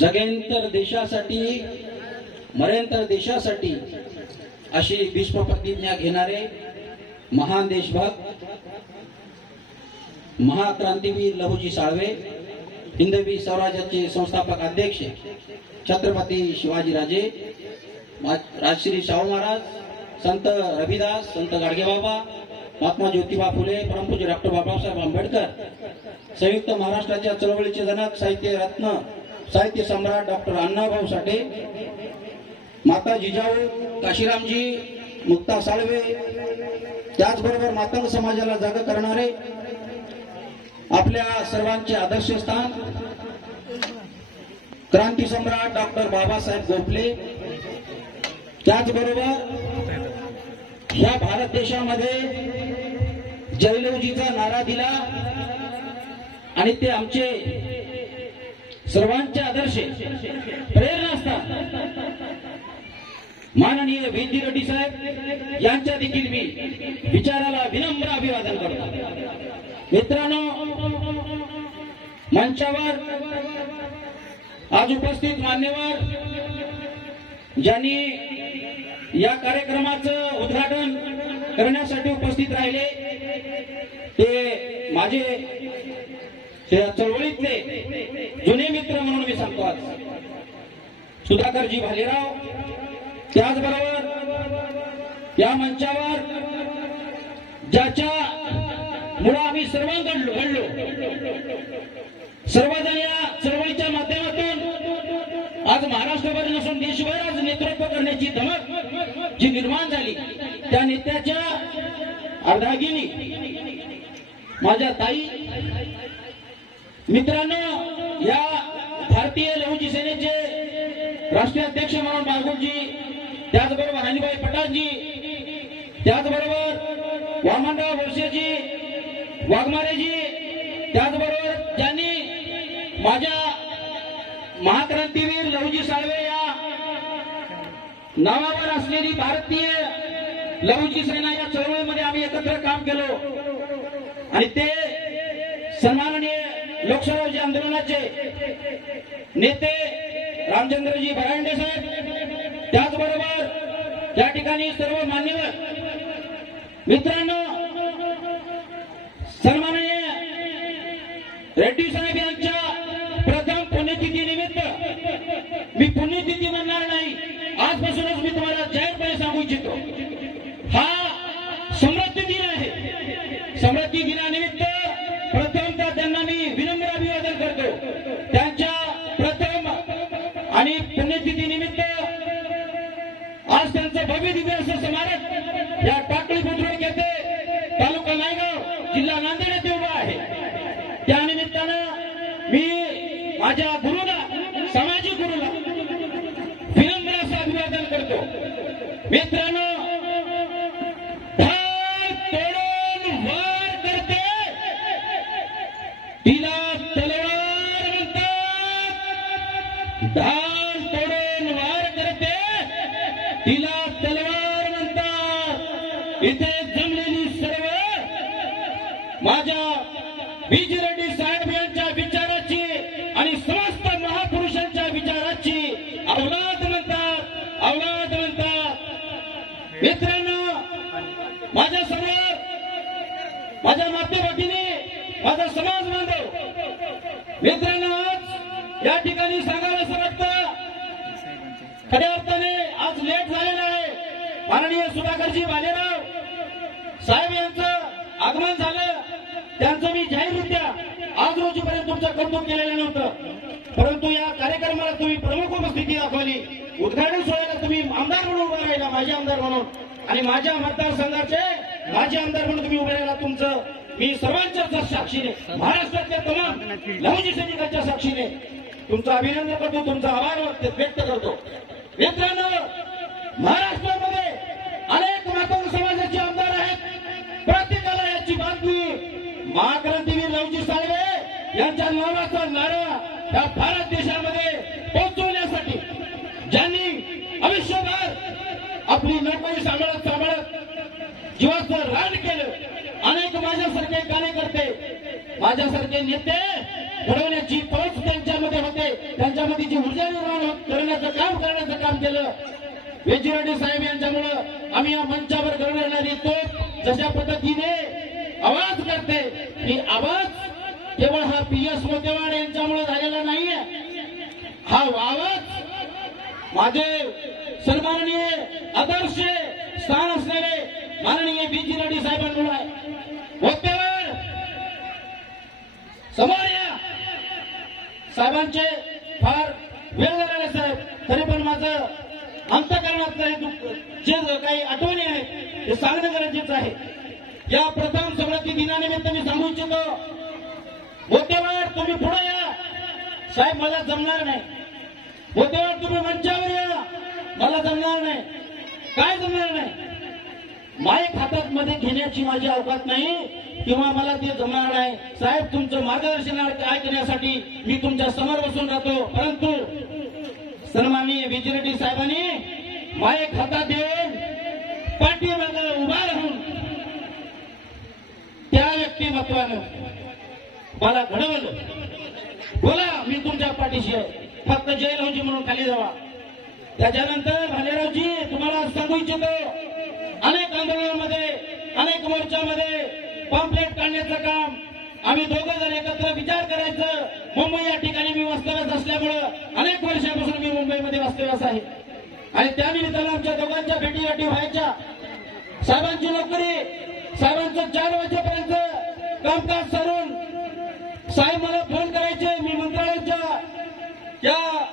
जगेंतर देशासाठी मरेंतर देशासाठी अशी भीष्म प्रतिज्ञा घेणारे महान देशभक्त महाक्रांतीवीर लहुजी साळवे, हिंदवी स्वराज्याचे संस्थापक अध्यक्ष छत्रपती शिवाजीराजे, राजश्री शाहू महाराज, संत रविदास, संत गाडगेबाबा, महात्मा ज्योतिबा फुले, परमपूज्य डॉक्टर बाबासाहेब आंबेडकर, संयुक्त महाराष्ट्राच्या चळवळीचे जनक, साहित्य रत्न, साहित्य सम्राट डॉक्टर अण्णाभाऊ साठे, माता जिजाऊ काशीरामजी, मुक्ता साळवे, त्याचबरोबर मातंग समाजाला जागा करणारे आपल्या सर्वांचे आदर्शस्थान क्रांती सम्राट डॉक्टर बाबासाहेब गोखले, त्याचबरोबर या भारत देशामध्ये जयललिताजीचा नारा दिला आणि ते आमचे सर्वांचे आदर्श प्रेरणा असतात। माननीय वेंदी रेड्डी साहेब यांच्या देखील मी विचाराला विनम्र अभिवादन करतो। मित्रांनो, मंचावर आज उपस्थित मान्यवर ज्यांनी या कार्यक्रमाचं उद्घाटन करण्यासाठी उपस्थित राहिले ते माझे चळवळीतले जुने मित्र म्हणून मी सांगतो आज सुधाकरजी भालेराव, त्याचबरोबर या मंचावर ज्याच्या मुळे आम्ही सर्वांग घडलो, सर्वजण या चळवळीच्या माध्यमातून आज महाराष्ट्रभर नसून देशभर आज नेतृत्व करण्याची धमक जी निर्माण झाली, त्या नेत्याच्या अर्धांगिनी माझ्या ताई। मित्रांनो, या भारतीय लहुजी सेनेचे राष्ट्रीय अध्यक्ष म्हणून बागुलजी, त्याचबरोबर हनीभाई पठाणजी, त्याचबरोबर वामनराव बोरसेजी, वाघमारेजी, त्याचबरोबर ज्यांनी माझ्या महाक्रांतीवीर लहुजी साळवे या नावावर असलेली भारतीय लहुजी सेना या चळवळीमध्ये आम्ही एकत्र काम केलो आणि ते सन्माननीय लोकशाही आंदोलनाचे नेते रामचंद्रजी भरांडे साहेब, त्याचबरोबर या ठिकाणी सर्व मान्यवर मित्रांनो, सन्माननीय रेड्डी साहेब यांच्या प्रथम पुण्यतिथी निमित्त मी पुण्यतिथी म्हणणार नाही, आजपासूनच मी तुम्हाला जाहीरपणे सांगू इच्छितो, हा समृद्धी दिन आहे। समृद्धी दिनानिमित्त प्रथमतः त्यांना मी विनम्र अभिवादन करतो। त्यांच्या प्रथम आणि पुण्यतिथी निमित्त आज त्यांचं भव्य दिव्य असं स्मारक या टाकळी बुद्रुक येथे तालुका नायगाव जिल्हा नांदेड येथे उभा आहे। त्यानिमित्तानं मी माझ्या गुरुला, सामाजिक गुरुला विनम्र असं अभिवादन करतो। मित्रांनो, ढाल तोडून वार करते तिला तलवार म्हणतात, ढाल तोडून वार करते तिला तलवार म्हणतात। इथे जमलेली सर्व माझ्या वीजी रेड्डी साहेब यांच्या विचाराची आणि समस्त महापुरुषांच्या विचाराची औलाद म्हणतात, औलाद म्हणतात। मित्रांनो, माझ्या समोर माझ्या माते भगिनी, माझा समाज बांधव मित्रांनो, आज या ठिकाणी सांगावं असं वाटतं, खऱ्या अर्थाने आज लेट झालेला आहे। माननीय सुधाकरजी भालेराव साहेब यांचं आगमन झालं, त्यांचं मी जाहीररित्या आज रोजीपर्यंत तुमचं कौतुक केलेलं नव्हतं, परंतु या कार्यक्रमाला तुम्ही प्रमुख उपस्थिती दाखवली। उद्घाटन सोहळ्याला तुम्ही आमदार म्हणून उभा राहिला, माझे आमदार म्हणून, आणि माझ्या मतदारसंघाचे माझे आमदार म्हणून तुम्ही उभे राहिला। तुमचं मी सर्वांच्या साक्षीने, महाराष्ट्रातल्या तमाम लहुजी सैनिकांच्या साक्षीने तुमचं अभिनंदन करतो, तुमचा आभार व्यक्त करतो। मित्रांनो, महाराष्ट्रामध्ये अनेक मातंग समाजाचे आमदार आहेत, प्रत्येकाला याची बातमी महाक्रांतीवीर लहुजी साळवे यांच्या नावाचा नारा या भारत देशामध्ये पोहोचवण्यासाठी ज्यांनी आयुष्यभर आपली नोकरी सांभाळत जीवाचं रान केलं, अनेक माझ्यासारखे कार्यकर्ते, माझ्यासारखे नेते घडवण्याची पौच त्यांच्यामध्ये होते, त्यांच्या बारामतीची ऊर्जा निर्माण करण्याचं काम केलं. विजय रेड्डी साहेब यांच्यामुळं आम्ही या मंचावर गरजण्यात येतो. जशा पद्धतीने आवाज करते, ही आवाज केवळ हा PS मोतेवाड यांच्यामुळे झालेला नाहीये. हा आवाज माझे सन्माननीय आदर्श स्थान असलेले माननीय विजय रेड्डी साहेबांमुळे आहे. मोतेवाड समोर या. साहेबांचे फार वेळ झालेला साहेब, तरी पण माझं अंतःकरणातलं जे काही आठवणी आहेत ते सांगणं गरजेचं आहे. या प्रथम सवलती दिनानिमित्त मी सांगू इच्छितो, मोतेवाड तुम्ही पुढे या. साहेब मला जमणार नाही. मोतेवाड तुम्ही मंचावर या. मला जमणार नाही. काय जमणार नाही? माईक हातात मध्ये घेण्याची माझी अवकात नाही किंवा मला ते जमणार नाही. साहेब तुमचं मार्गदर्शन ऐकण्यासाठी मी तुमच्या समोर बसून राहतो. परंतु सन्माननीय विजय रेड्डी साहेबांनी माईक हातात देऊन पाठीमागे उभा राहून त्या व्यक्तिमत्वानं मला घडवलं. बोला मी तुमच्या पाठीशी आहे, फक्त जयरावजी म्हणून खाली जावा. त्याच्यानंतर भालेरावजी तुम्हाला सांगू इच्छितो, अनेक आंदोलनामध्ये अनेक मोर्चामध्ये पॉम्पलेट काढण्याचं काम आम्ही दोघं जण एकत्र विचार करायचं. मुंबई या ठिकाणी मी वास्तव्यास असल्यामुळं अनेक वर्षापासून मी मुंबईमध्ये वास्तव्यास आहे आणि त्यानिमित्तानं आमच्या दोघांच्या भेटीगाठी व्हायच्या. साहेबांची नोकरी, साहेबांचं 4 वाजेपर्यंत कामकाज सारून साहेब मला फोन करायचे. मी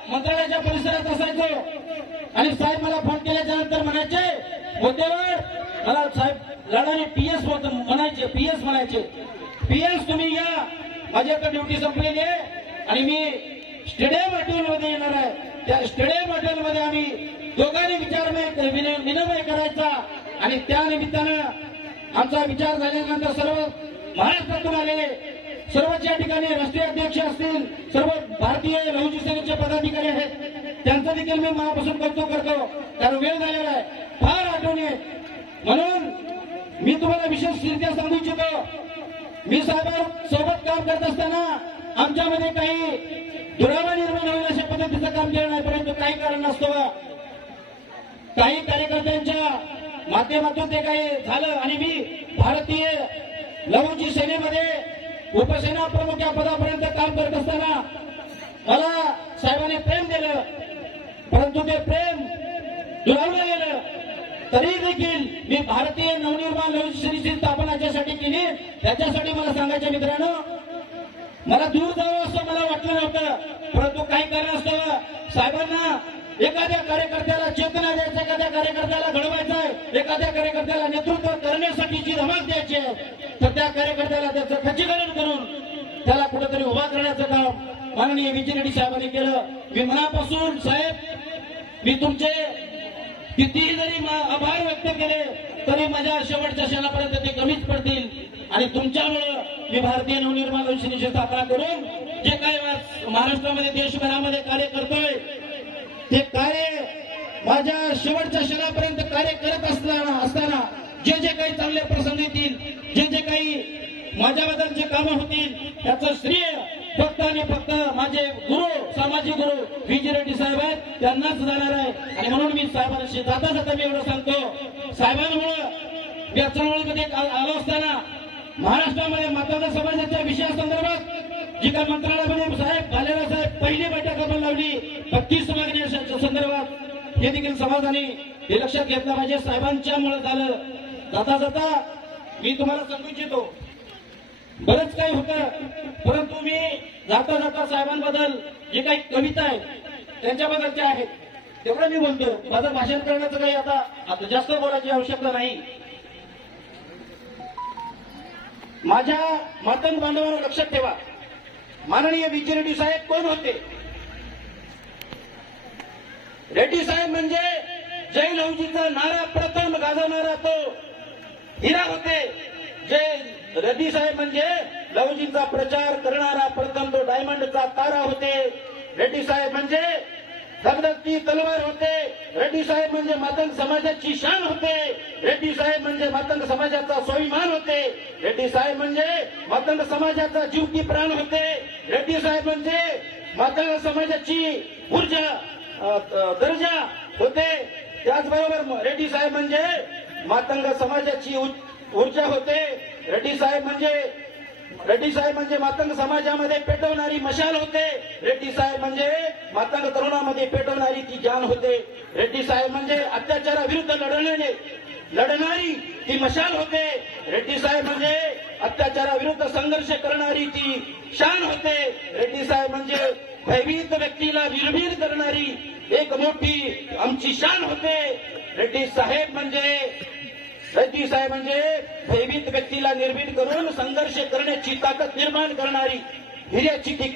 मंत्रालयाच्या परिसरात असायचो आणि साहेब मला फोन केल्याच्या नंतर म्हणायचे, मोतेवाड मला साहेब लाडाने PS म्हणायचे. PS तुम्ही या, माझ्याकडे ड्युटी संपलेली आहे आणि मी स्टेडियम हॉटेलमध्ये येणार आहे. त्या स्टेडियम हॉटेलमध्ये आम्ही दोघांनी विनिमय करायचा आणि त्या निमित्तानं आमचा विचार झाल्यानंतर सर्व महाराष्ट्रातून आलेले सर्वच या ठिकाणी राष्ट्रीय अध्यक्ष असतील, सर्व भारतीय लहुजी सेनेचे पदाधिकारी आहेत, त्यांचं देखील मी मनापासून कौतुक करतो. कारण वेळ झालेला आहे, फार आठवणी आहेत. म्हणून मी तुम्हाला विशेषरित्या सांगू इच्छितो, मी साहेबांसोबत काम करत असताना आमच्यामध्ये काही दुरावा निर्माण होईल अशा पद्धतीचं काम केलं नाही. परंतु काही कारण नसतं, काही कार्यकर्त्यांच्या माध्यमातून ते काही झालं आणि मी भारतीय लहुजी सेनेमध्ये उपसेना प्रमुख या पदापर्यंत काम करत असताना मला साहेबांनी प्रेम दिलं, परंतु ते प्रेम दुरावलं गेलं. तरी देखील मी भारतीय नवनिर्माण लहुजी सेनेची स्थापना याच्यासाठी केली. त्याच्यासाठी मला सांगायचं मित्रांनो, मला दूर जावं असं मला वाटलं नव्हतं, परंतु काही कारण असतं. साहेबांना एखाद्या कार्यकर्त्याला चेतना द्यायचं, एखाद्या कार्यकर्त्याला घडवायचं, एखाद्या कार्यकर्त्याला नेतृत्व करण्यासाठी जी धमक द्यायची आहे, तर त्या कार्यकर्त्याला त्याचं खच्चीकरण करून त्याला कुठेतरी उभा करण्याचं काम माननीय विजय रेड्डी साहेबांनी केलं. मी मनापासून साहेब, मी तुमचे कितीही जरी आभार व्यक्त केले तरी माझ्या शेवटच्या क्षणापर्यंत ते कमीच पडतील. आणि तुमच्यामुळं मी भारतीय नवनिर्माण सेनेची स्थापना करून जे काही महाराष्ट्रामध्ये देशभरामध्ये कार्य करतोय, ते कार्य माझ्या शेवटच्या क्षणापर्यंत कार्य करत असताना जे काही चांगले प्रसंग येतील, जे काही माझ्याबद्दलचे कामं होतील, त्याचं श्रेय फक्त आणि फक्त माझे गुरु, सामाजिक गुरु विजय रेड्डी साहेब आहेत, त्यांनाच जाणार आहे. आणि म्हणून मी साहेबांशी जाता मी एवढं सांगतो, साहेबांमुळं या चळवळीमध्ये आलो असताना महाराष्ट्रामध्ये मातंग समाजाच्या विषयासंदर्भात जी काही मंत्रालयामध्ये साहेब भालेराव साहेब पहिली बैठक आपण लावली 32 मागण्या संदर्भात, हे देखील समाजाने हे लक्षात घेतलं पाहिजे. साहेबांच्यामुळे झालं. जाता जाता मी तुम्हाला सांगू इच्छितो, बरंच काही होतं, परंतु मी जाता जाता साहेबांबद्दल जे काही कविता आहेत त्यांच्याबद्दलच्या आहेत तेवढं मी बोलतो. माझं भाषण करण्याचं काही आता जास्त बोलायची आवश्यकता नाही. माझ्या मातंग बांधवांना लक्षात ठेवा, माननीय विजय रेड्डी साहेब कोण होते? रेड्डी साहेब म्हणजे जय लहुजीचा नारा प्रथम गाजवणारा तो हिरा होते. जय रेड्डी साहेब म्हणजे लहुजींचा प्रचार करणारा प्रथम तो डायमंडचा तारा होते. रेड्डी साहेब म्हणजे धगधगती तलवार होते. रेड्डी साहेब म्हणजे मातंग समाजाची शान होते. रेड्डी साहेब म्हणजे मातंग समाजाचा स्वाभिमान होते. रेड्डी साहेब म्हणजे मातंग समाजाचा जीव की प्राण होते. रेड्डी साहेब म्हणजे मातंग समाजाची ऊर्जा दर्जा होते. त्याचबरोबर रेड्डी साहेब म्हणजे मातंग समाजाची ऊर्जा होते. रेड्डी साहेब म्हणजे मातंग समाजामध्ये पेटवणारी मशाल होते. रेड्डी साहेब म्हणजे मातंग तरुणामध्ये पेटवणारी ती जान होते. रेड्डी साहेब म्हणजे अत्याचाराविरुद्ध लढणारी ती मशाल होते. रेड्डी साहेब म्हणजे अत्याचाराविरुद्ध संघर्ष करणारी ती शान होते. रेड्डी साहेब म्हणजे भयभीत व्यक्तीला निर्भीड करणारी एक मोठी आमची शान होते. रेड्डी साहेब म्हणजे भयभीत व्यक्तीला निर्भीड करून संघर्ष करण्याची ताकद निर्माण करणारी हिऱ्याची ती